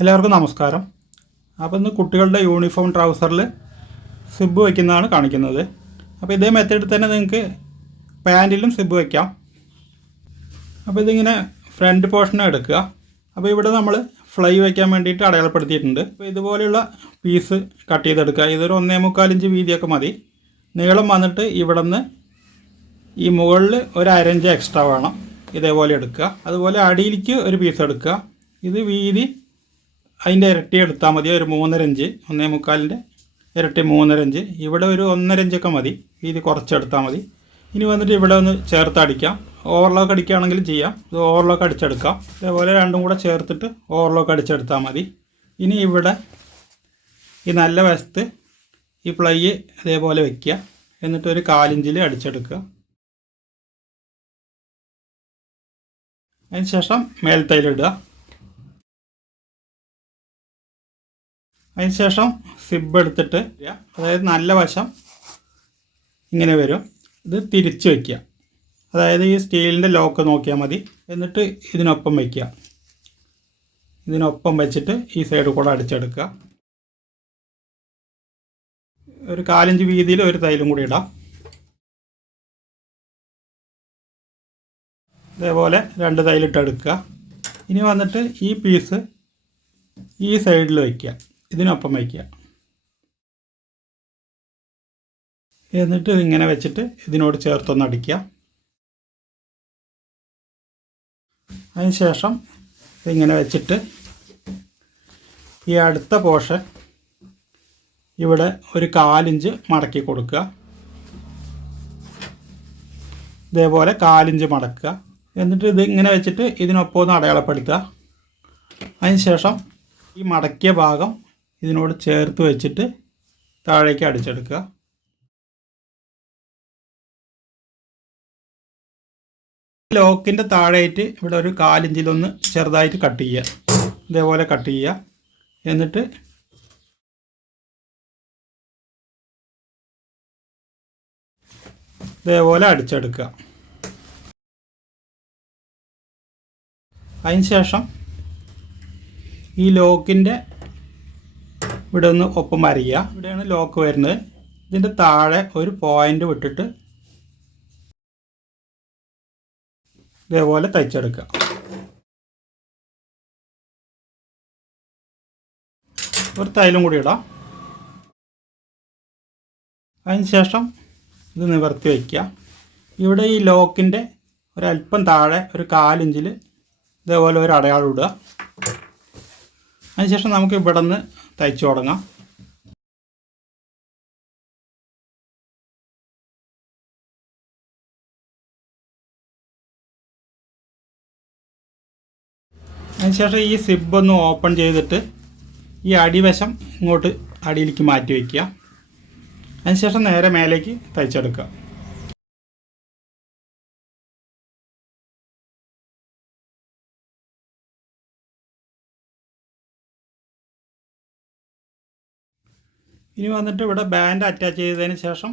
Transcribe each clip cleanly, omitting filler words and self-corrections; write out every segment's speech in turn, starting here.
എല്ലാവർക്കും നമസ്കാരം. അപ്പോൾ ഇന്ന് കുട്ടികളുടെ യൂണിഫോം ട്രൗസറിൽ സിബ് വയ്ക്കുന്നതാണ് കാണിക്കുന്നത്. അപ്പോൾ ഇതേ മെത്തേഡിൽ തന്നെ നിങ്ങൾക്ക് പാൻറ്റിലും സിബ് വയ്ക്കാം. അപ്പോൾ ഇതിങ്ങനെ ഫ്രണ്ട് പോർഷൻ എടുക്കുക. അപ്പോൾ ഇവിടെ നമ്മൾ ഫ്ലൈ വയ്ക്കാൻ വേണ്ടിയിട്ട് അടയാളപ്പെടുത്തിയിട്ടുണ്ട്. അപ്പോൾ ഇതുപോലെയുള്ള പീസ് കട്ട് ചെയ്തെടുക്കുക. ഇതൊരു 1.25 ഇഞ്ച് വീതിയൊക്കെ മതി. നീളം വന്നിട്ട് ഇവിടെ നിന്ന് ഈ മുകളിൽ ഒരു 1/2 ഇഞ്ച് എക്സ്ട്രാ വേണം. ഇതേപോലെ എടുക്കുക. അതുപോലെ അടിയിലേക്ക് ഒരു പീസ് എടുക്കുക. ഇത് വീതി അതിൻ്റെ ഇരട്ടി എടുത്താൽ മതി. ഒരു 3.5 ഇഞ്ച്, 1.25-ൻ്റെ ഇരട്ടി 3.5 ഇഞ്ച്. ഇവിടെ ഒരു 1.5 ഇഞ്ചൊക്കെ മതി. വീതി കുറച്ചെടുത്താൽ മതി. ഇനി വന്നിട്ട് ഇവിടെ ഒന്ന് ചേർത്ത് അടിക്കാം. ഓവർലോക്ക് അടിക്കുകയാണെങ്കിലും ചെയ്യാം. ഇത് ഓവർലോക്ക് അടിച്ചെടുക്കാം. അതേപോലെ രണ്ടും കൂടെ ചേർത്തിട്ട് ഓവർലോക്ക് അടിച്ചെടുത്താൽ മതി. ഇനി ഇവിടെ ഈ നല്ല വശത്ത് ഈ പ്ലൈ അതേപോലെ വയ്ക്കുക. എന്നിട്ട് ഒരു 1/4 ഇഞ്ചിൽ അടിച്ചെടുക്കുക. അതിന് ശേഷം മേൽത്തൈലിടുക. അതിനുശേഷം സിബ് എടുത്തിട്ട്, അതായത് നല്ല വശം ഇങ്ങനെ വരും. ഇത് തിരിച്ച് വയ്ക്കുക. അതായത് ഈ സ്റ്റീലിൻ്റെ ലോക്ക് നോക്കിയാൽ മതി. എന്നിട്ട് ഇതിനൊപ്പം വയ്ക്കുക. ഇതിനൊപ്പം വെച്ചിട്ട് ഈ സൈഡ് കൂടെ അടിച്ചെടുക്കുക. ഒരു 1/4 ഇഞ്ച് വീതിയിൽ ഒരു തൈലും കൂടി ഇടാം. ഇതേപോലെ 2 തൈലിട്ട് എടുക്കുക. ഇനി വന്നിട്ട് ഈ പീസ് ഈ സൈഡിൽ വയ്ക്കുക. ഇതിനൊപ്പം വയ്ക്കുക. എന്നിട്ട് ഇതിങ്ങനെ വെച്ചിട്ട് ഇതിനോട് ചേർത്തൊന്ന് അടിക്കുക. അതിനുശേഷം ഇതിങ്ങനെ വെച്ചിട്ട് ഈ അടുത്ത പോർഷൻ ഇവിടെ ഒരു 1/4 ഇഞ്ച് മടക്കി കൊടുക്കുക. ഇതേപോലെ 1/4 ഇഞ്ച് മടക്കുക. എന്നിട്ട് ഇത് ഇങ്ങനെ വെച്ചിട്ട് ഇതിനൊപ്പം ഒന്ന് അടയാളപ്പെടുത്തുക. അതിനുശേഷം ഈ മടക്കിയ ഭാഗം ഇതിനോട് ചേർത്ത് വെച്ചിട്ട് താഴേക്ക് അടിച്ചെടുക്കുക. ലോക്കിൻ്റെ താഴെയായിട്ട് ഇവിടെ ഒരു 1/4 ഇഞ്ചിലൊന്ന് ചെറുതായിട്ട് കട്ട് ചെയ്യുക. ഇതേപോലെ കട്ട് ചെയ്യുക. എന്നിട്ട് ഇതേപോലെ അടിച്ചെടുക്കുക. അതിന് ശേഷം ഈ ലോക്കിൻ്റെ ഇവിടെ ഒന്ന് ഒപ്പം വരയ്ക്കുക. ഇവിടെയാണ് ലോക്ക് വരുന്നത്. ഇതിൻ്റെ താഴെ ഒരു പോയിൻ്റ് വിട്ടിട്ട് ഇതേപോലെ തയ്ച്ചെടുക്കുക. ഒരു തൈലും കൂടി ഇടാം. അതിന് ശേഷം ഇത് നിവർത്തി വയ്ക്കുക. ഇവിടെ ഈ ലോക്കിൻ്റെ ഒരല്പം താഴെ ഒരു 1/4 ഇഞ്ചിൽ ഇതേപോലെ ഒരു അടയാളം ഇടുക. അതിനുശേഷം നമുക്ക് ഇവിടെ നിന്ന് തയ്ച്ചു തുടങ്ങാം. അതിനുശേഷം ഈ സിബ് ഒന്ന് ഓപ്പൺ ചെയ്തിട്ട് ഈ അടിവശം ഇങ്ങോട്ട് അടിയിലേക്ക് മാറ്റി വയ്ക്കുക. അതിനുശേഷം നേരെ മേലേക്ക് തയ്ച്ചെടുക്കുക. ഇനി വന്നിട്ട് ഇവിടെ ബാൻഡ് അറ്റാച്ച് ചെയ്തതിന് ശേഷം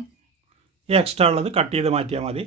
ഈ എക്സ്ട്രാ ഉള്ളത് കട്ട് ചെയ്ത് മാറ്റിയാൽ മതി.